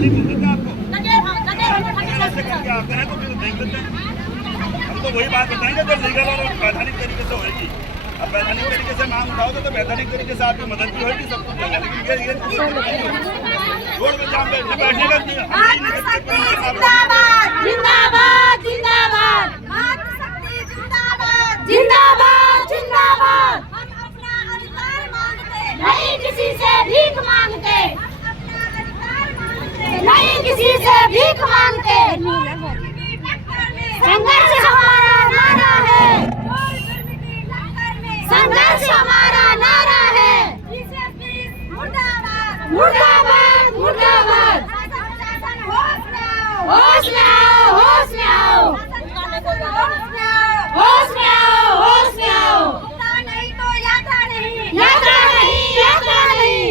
नहीं मिल सकता आपको ऐसे करके आते हैं तो फिर देख लेते हैं। हम तो वही बात बताएंगे जो लीगल और वैधानिक तरीके से होगी। अब वैधानिक तरीके से मांग उठाओगे तो वैधानिक तरीके से आपकी मदद भी होगी, सब कुछ होगा। लेकिन ये रोड पे जाम बैठने का जिंदाबाद जिंदाबाद जिंदाबाद जिंदाबाद। हम अपना अधिकार मांगते नहीं, किसी से भीख मांगते नहीं, किसी से भीख मांगते। संघर्ष हमारा नारा है, संघर्ष हमारा नारा है। मुर्दाबाद मुर्दाबाद। होश में आओ, होश में आओ, होश में आओ, होश में आओ। नहीं तो यात्रा नहीं, यात्रा नहीं, यात्रा नहीं,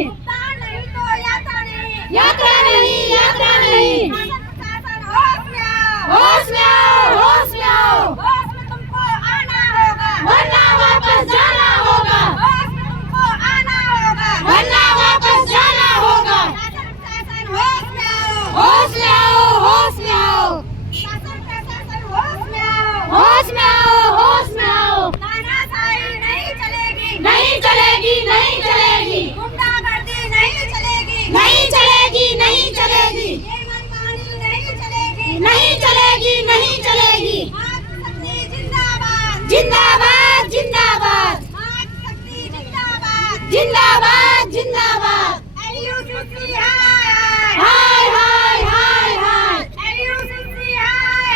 नहीं तो यात्रा नहीं, यात्रा नहीं, यात्रा नहीं। होश में आओ, होश में आओ, होश में आओ। होश में तुमको आना होगा, वरना वापस जाना होगा। होश में तुमको आना होगा, वरना वापस जाना होगा। होश में आओ, होश में आओ, होश में आओ। होश में आओ, होश में आओ, होश में आओ। तानाशाही नहीं चलेगी, नहीं चलेगी, नहीं चलेगी। गुंडागर्दी नहीं चलेगी, नहीं चलेगी, नहीं चलेगी। ये मनमानी नहीं चलेगी, नहीं चलेगी, नहीं चलेगी। मातृशक्ति जिंदाबाद, जिंदाबाद, जिंदाबाद। मातृशक्ति जिंदाबाद, जिंदाबाद, जिंदाबाद। LUCC हाय हाय हाय हाय हाय। LUCC हाय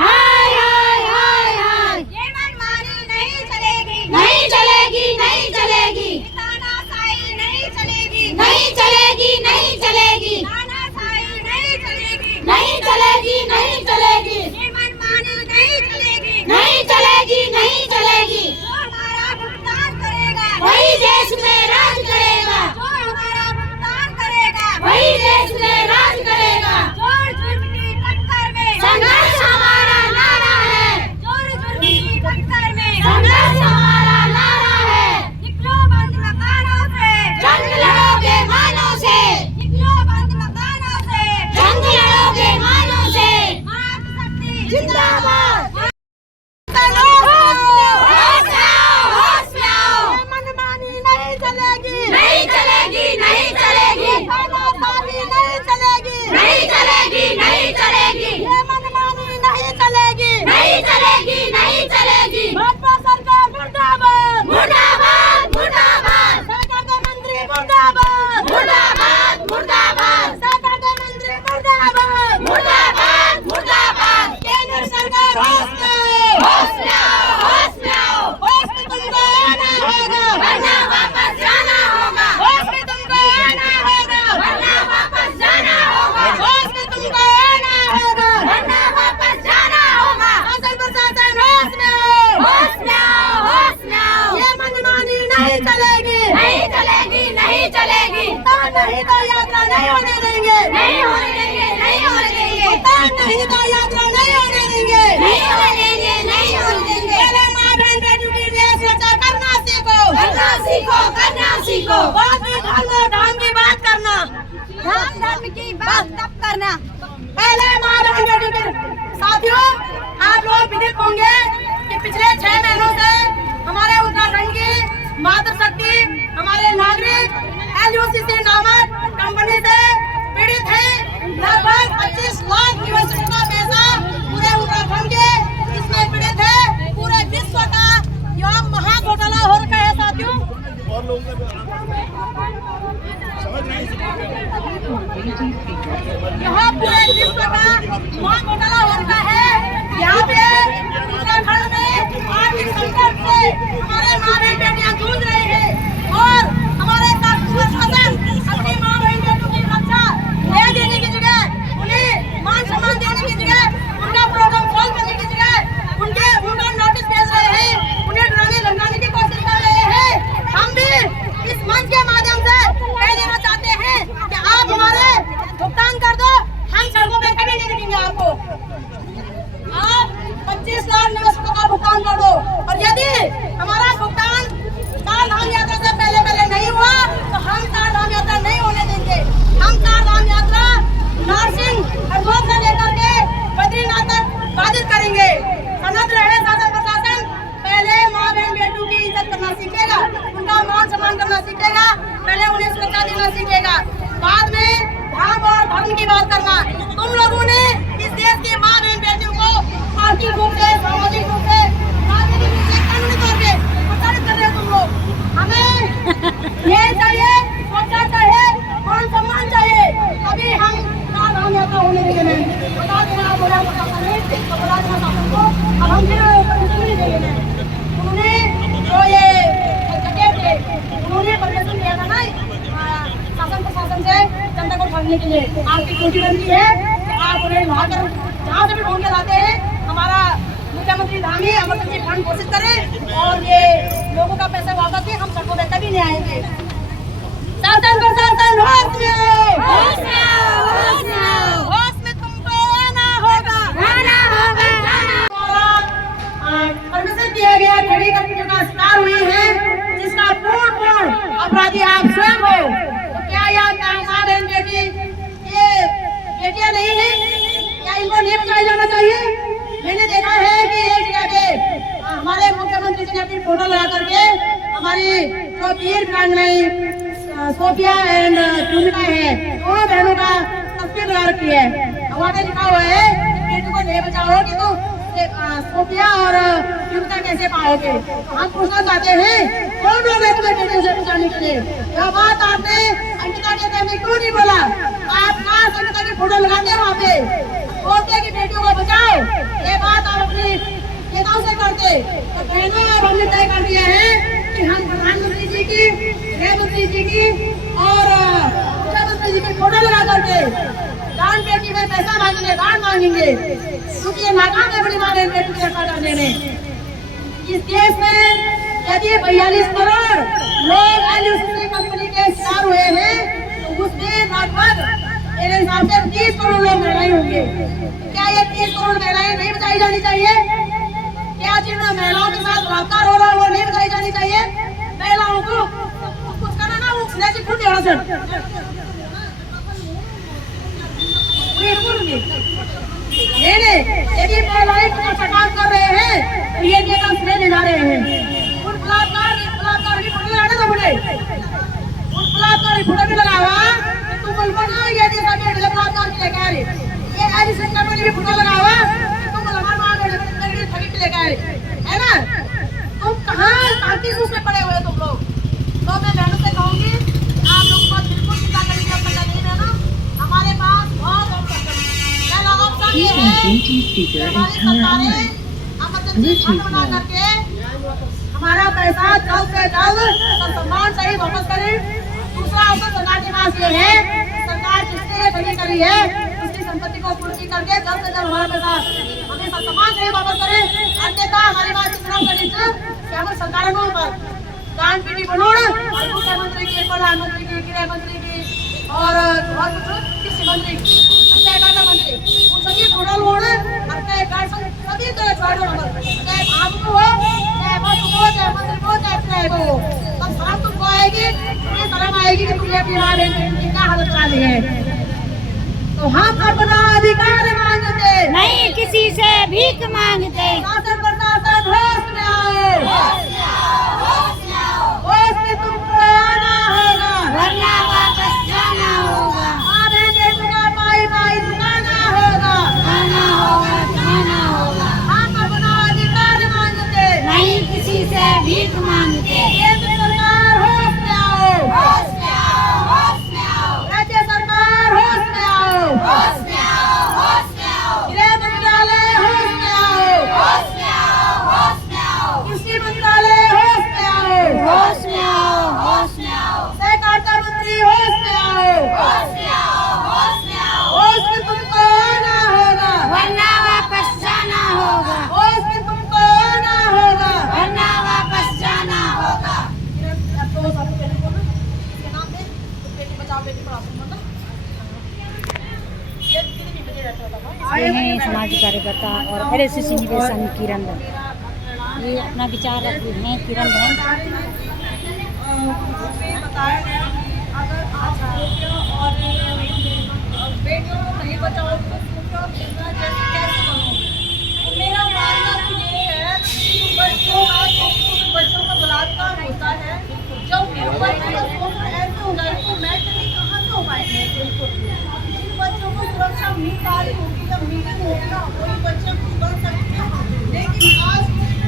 हाय हाय हाय हाय। ये मनमानी नहीं चलेगी, नहीं चलेगी, नहीं चलेगी। तानाशाही नहीं चलेगी, नहीं चलेगी, नहीं चलेगी। तानाशाही नहीं चलेगी, नहीं चलेगी, नहीं चलेगी। ये मनमानी नहीं चलेगी, नहीं चलेगी, नहीं चलेगी। जो हमारा भुगतान करेगा वही देश में राज करेगा, जो हमारा भुगतान करेगा वही देश में राज करेगा। जोर जुर्म की टक्कर में संघर्ष हमारा नारा है, जोर जुर्म की टक्कर में संघर्ष हमारा नारा है। निकलो बंद मकानों से, जंग लड़ोगे मानों से। निकलो बंद मकानों से, जंग लड़ोगे मानों से। मातृशक्ति जिंदाबाद। मनमानी नहीं चलेगी, नहीं चलेगी, नहीं चलेगी। तानाशाही नहीं चलेगी, नहीं चलेगी, नहीं चलेगी। ये मनमानी नहीं चलेगी, नहीं चलेगी, नहीं चलेगी। भाजपा सरकार मुर्दाबाद, मुर्दाबाद, मुर्दाबाद। सहकारिता मंत्री मुर्दाबाद, मुर्दाबाद, मुर्दाबाद। सहकारिता मंत्री मुर्दाबाद, मुर्दाबाद, मुर्दाबाद। केंद्र सरकार होश में आओ, होश में आओ, होश में आओ। होश में तुमको आना होगा, वरना वापस जाना होगा। होश में तुमको आना होगा, वरना वापस जाना होगा। होश में तुमको आना होगा, वरना वापस जाना होगा। शासन प्रशासन होश में आओ, होश में आओ, होश में आओ। ये मनमानी नहीं चलेगी, नहीं चलेगी, नहीं चलेगी। नहीं तो यात्रा नहीं होने देंगे, नहीं होने देंगे, नहीं होने देंगे। नहीं तो यात्रा नहीं होने देंगे, नहीं होने देंगे, नहीं होने देंगे। पहले माँ बहन बेटी की रक्षा करना सीखो, करना सीखो, करना सीखो। बाद में धर्म की बात करना, धर्म की बात तब करना। पहले माँ बहन बेटी के साथियों, आप लोग विदित होंगे कि पिछले 6 महीनों से हमारे उत्तराखंड की मातृशक्ति, हमारे नागरिक LUCC नामक कंपनी से पीड़ित है। लगभग 25 लाख निवेशकों का पैसा पूरे उत्तराखंड के इसमें पीड़ित है। पूरे विश्व का यह महा घोटाला हो रखा है साथियों। और लोग समझ नहीं सकते। यहाँ पूरे विश्व का महा घोटाला हो रखा है। यहाँ पे उत्तराखंड में आर्थिक संकट से हमारे माँ बहन बेटियां जूझ रही है और हमारे साथ प्रशासन अपनी माँ बहन बेटियों की रक्षा ले देने की जगह, उन्हें मान सम्मान देने की जगह, उनका प्रोग्राम सॉल्व करने की जगह उनका नोटिस भेज रहे हैं, उन्हें डराने धमकाने की कोशिश कर रहे हैं। हम भी इस मंच के माध्यम से कह देना चाहते हैं कि आप हमारे भुगतान कर दो, हम सड़कों पे कभी नहीं रुकेंगे। आपको आप 25 लाख निवेशकों का भुगतान कर दो और यदि हमारा भुगतान चार धाम यात्रा से पहले होने देंगे नहीं, बता देना आप बोला तो बता देना शासन को, अब हम फिर नहीं देंगे नहीं। उन्होंने जो ये जगह थे उन्होंने परमिशन दिया था ना शासन प्रशासन से जनता को ठगने के लिए। आपकी ड्यूटी बनती है कि आप उन्हें वहाँ कर जहाँ से भी ढूंढ के लाते हैं हमारा मुख्यमंत्री धामी इमरजेंसी फंड घोषित करें और ये लोगों का पैसा वापस दे, हम सड़कों पे कभी नहीं आएंगे। शासन प्रशासन होश में आओ, होश में आओ, होश में आओ, होश में तुमको आना होगा, आना होगा, परमिशन दिया गया खड़ी कंप्यूटर का शिकार हुई है जिसका पूर्ण अपराधी आप स्वयं हो। तो क्या याद बहन बेटी ये बेटियां नहीं है, क्या इनको नहीं बचाया जाना चाहिए? मैंने देखा है कि एक जगह पे हमारे मुख्यमंत्री जी ने अपनी फोटो लगा करके हमारी जो वीर प्रांगणी सोफिया एंड चुमिका है दोनों बहनों का तस्वीर लगा रखी है। वहाँ पे लिखा हुआ है बेटी को नहीं बचाओगे तो सोफिया और चुमिका कैसे पाओगे? हम पूछना चाहते हैं कौन लोग हैं तुम्हें बेटे से बचाने के लिए? यह बात आपने अंकिता के टाइम में क्यों नहीं बोला? आप कहाँ अंकिता की फोटो लगाते हैं वहाँ पे बोलते कि बेटियों को बचाओ, ये बात आप अपनी नेताओं से करते। तो बहनों अब हमने तय कर दिया है कि हम प्रधानमंत्री जी की, गृह मंत्री जी की और मुख्यमंत्री जी की फोटो लगा करके दान पेटी में पैसा मांगेंगे, दान मांगेंगे, क्योंकि ये नाकाम है बड़ी मांग बेटी की रक्षा करने में। इस देश में यदि 42 करोड़ लोग एलआईसी कंपनी के शिकार हुए हैं तो उसमें लगभग मेरे हिसाब से 30 करोड़ लोग महिलाएं होंगे। क्या ये 30 करोड़ महिलाएं नहीं बचाई जानी चाहिए? क्या जिन महिलाओं के साथ बलात्कार हो रहा है वो नहीं बचाई जानी चाहिए? महिलाओं को कुछ करना ना, वो खुले से खुद यहाँ से यदि महिलाएं कुछ काम कर रहे हैं तो ये नेता श्रेय ले जा रहे हैं। उन बलात्कार की फोटो लगाने तो मुझे उन बलात्कार की फोटो भी लगावा तुम बोल ना ये जैसा बेटे बलात्कार के लेके आ रही ये आज संख्या में भी फोटो लगावा तुम हमारे मां बेटे के ठगी के लेके आ रही है ना? तुम कहाँ किस उसमें पड़े हुए तुम लोग? तो मैं बहनों से कहूंगी आप लोग को बिल्कुल चिंता करने का पता नहीं है ना, हमारे पास बहुत ऑप्शन ये है हमारी सरकारें इमरजेंसी फंड बना करके हमारा पैसा जल्द से जल्द सम्मान सही वापस करें। दूसरा ऑप्शन सरकार के पास ये है सरकार जिसने बनी करी है उसकी संपत्ति को पूर्ति करके जल्द से जल्द हमारा पैसा हमें सम्मान सही वापस करें। अन्यथा हमारी बात चुनाव करनी चाहिए हमारे सरकारों पर दान पेटी बनोड़ और मुख्यमंत्री की, प्रधानमंत्री की, गृह मंत्री की और कृषि मंत्री सहकारिता मंत्री उन सभी घोड़ल होड़ सभी तो छोड़ो चाहे आपको हो चाहे बस हो चाहे मंत्री हो चाहे विधायक हो, तब शर्म तुमको आएगी, तुम्हें शर्म आएगी कि तुमने अपनी माँ बहन की क्या हालत करा दी है। तो हम अपना अधिकार मांगते नहीं किसी से भीख मांगते। शासन प्रशासन होश में आओ, होश में तुमको आना होगा वरना वापस जाना होगा, माँ बहन का माई माई दुकाना होगा, खाना होगा, खाना होगा। हम अपना अधिकार मांगते नहीं किसी से भीख मांगते। केंद्र सरकार होश में आओ, होश में आओ, होश में आओ, राज्य सरकार होश में आओ, होश में आओ, होश में आओ, गृह मंत्रालय होश में आओ, होश में आओ, होश में आओ, कृषि मंत्रालय होश में आओ, होश में आओ, होश में आओ, सहकारिता मंत्री होश में आओ, होश में आओ, होश में आओ, होश में तुमको आना होगा वरना वापस जाना होगा, होश में तुमको आना होगा वरना वापस जाना होगा। तो सब बेटी को इसके नाम पे बेटी बचाओ बेटी पढ़ाओ मतलब ये कितनी बजे रहता था ये हैं समाज कार्यकर्ता और एलआईसी निवेशन किरण बहन, ये अपना विचार रखते हैं। किरण बहन बताया गया अगर आप और बेटियों को नहीं बचाओगे तो उसका केंद्र जैसे कैसे बनोगे? मेरा मानना तो ये है कि बच्चों का बलात्कार होता है जब बच्चों का शोषण ऐसे हो जाए तो मेंटली कहाँ से हो पाएंगे? जिन बच्चों को सुरक्षा मिल पा रही होगी जब मीटिंग होगी ना वही बच्चे कुछ बन सकते हैं, लेकिन आज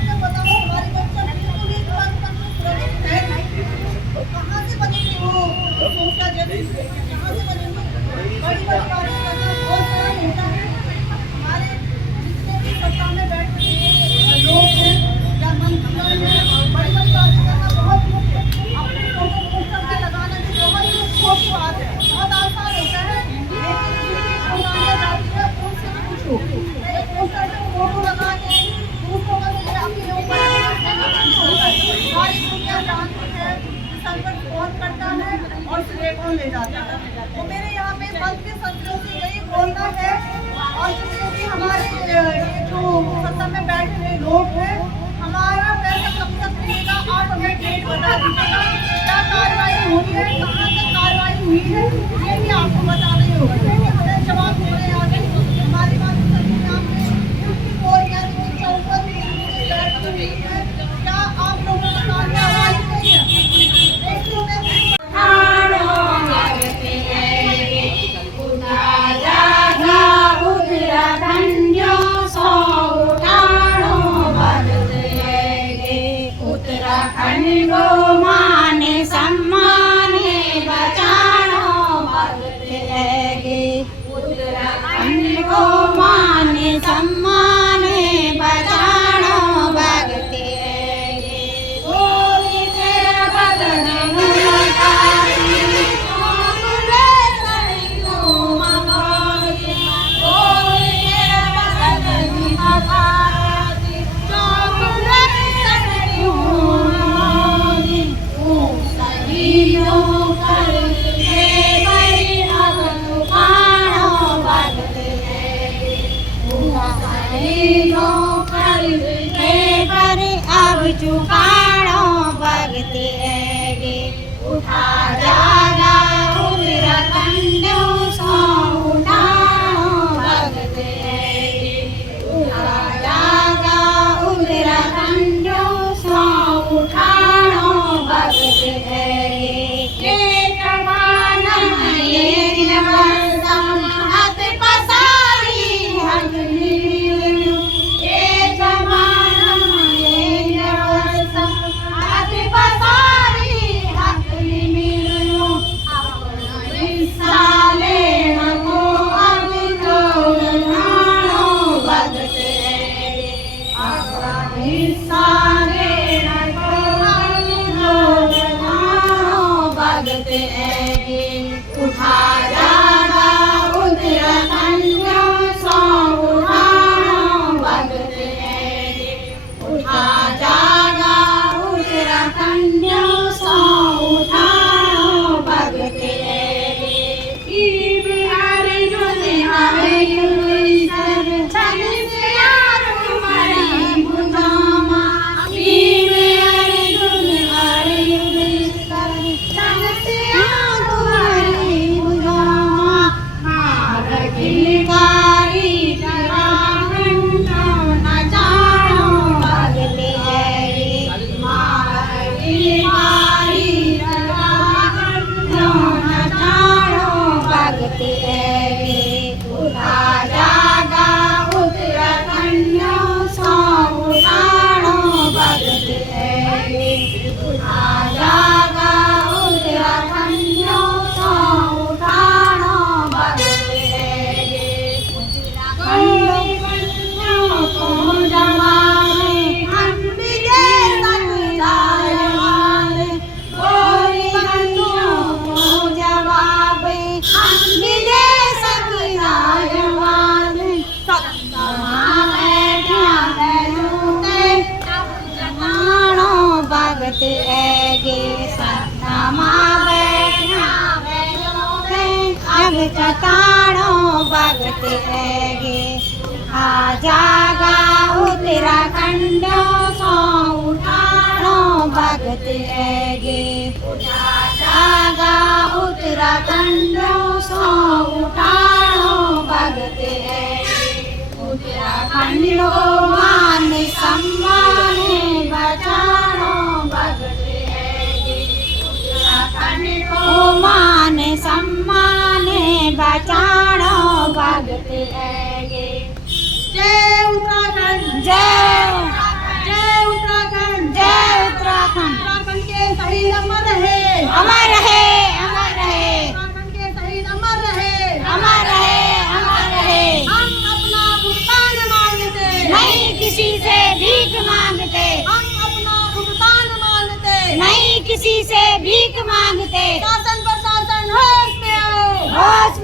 मैं बताऊँ हमारे बच्चा बिल्कुल भी सुरक्षित है नहीं, तो कहाँ से बनेंगे वो सोचा जैसे कहाँ से बनेंगे? बड़ी बड़ी बातें करना बहुत को फोटो लगा के दूसरों का अपने ऊपर सारी दुनिया जानती है कि संकट बहुत करता है और सिलेक्ट ले जाता है। तो मेरे यहाँ पे बल के सत्रों से यही बोलना है और जितने भी हमारे ये जो सत्ता में बैठे हुए लोग हैं, हमारा पैसा कब तक मिलेगा आप हमें डेट बता दीजिएगा। क्या कार्रवाई हुई है, कहाँ तक कार्रवाई हुई है, ये भी आपको बताना ही होगा क्योंकि हमें जवाब देने आगे हमारी बात यहाँ पे बोरियां चौपर बैठ हुई है। क्या आप लोगों को कार्रवाई नहीं है? उत्तराखंड को माने सम्माने बचानो भगत हैगे। उत्तराखंड को माने सम्माने बचानो भगत हैगे। गोरी तेरा बदन मुलाकाती गोरे सरियो मगाती गोरी तेरा बदन मुलाकाती गोरे सरियो मगाती ओ सरियो कर के बड़ी अब तूफानो भगत हैगे। ओ सरियो कर के बड़ी अब चुकानो भगत हैगे। उठा जागा उत्तराखंड सो उठानो भगत हैगे। उठा जागा उत्तराखंड सो उठानो भगत हैगे। ये जमाना ये जमाना हाथ पसारी हक मिलू। ये जमाना ये जमाना हाथ पसारी हक मिलू। अपना हिस्सा लेना को अब तोड़नानो भगत हैगे। अपना हिस्सा लेना को अब तोड़नानो भगत हैगे। उठा जागा उत्तराखंड सो उठानो भगत हैगे। उठा जागा उत्तराखंड सो उठानो भगत हैगे। ई बिहार जो निहारे युद्धर छन से आरू मरी बुझामा। ई बिहार जो निहारे युद्धर छन से आरू मरी बुझामा। मार गिलकारी उत्तराखंड न जानो भगत हैगे। मार गिलकारी उत्तराखंड न जानो भगत हैगे। उठा जागा उत्तराखंड सो उठानो भगत हैगे। उठा जागा उत्तराखंड सो उठानो भगत हैगे। उत्तराखंड को जमाने हम विजय संविधान गोरी गंजों को जवाबे हम विजय संविधान। सत्ता बैठा बैठते अब जतानो भगत हैगे। सत्ता बैठा बैठते अब जतानो भगत हैगे। उठा जागा उत्तराखंड सो उठानो भगत हैगे। उठा जागा उत्तराखंड सो उठानो भगत हैगे। उत्तराखंड को माने सम्माने बचानो भगत हैगे। उत्तराखंड को माने सम्माने बचानो भगत हैगे। जय उत्तराखंड जय उत्तराखंड जय उत्तराखंड। उत्तराखंड के शहीद अमर रहे अमर रहे अमर रहे। उत्तराखंड के शहीद अमर रहे अमर रहे अमर रहे। हम अपना भुगतान मांगते नहीं किसी से भीख मांगते। हम अपना भुगतान मांगते नहीं किसी से भीख मांगते। शासन प्रशासन होश में आओ होश